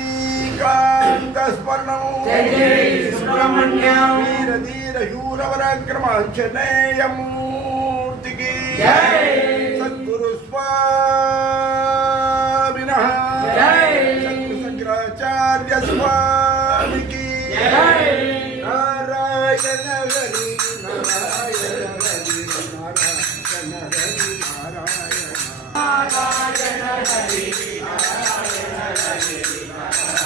पल्लीकांत स्मरणं जय जय सुब्रह्मण्यं वीर धीर शूर पराक्रमांजनेय मूर्ति की जय सद्गुरु स्वामिनः जय सद्गुरु शंकराचार्य स्वामी की जय नारायण हरि नारायण हरि नारायण हरि नारायण नारायण हरि नारायण हरि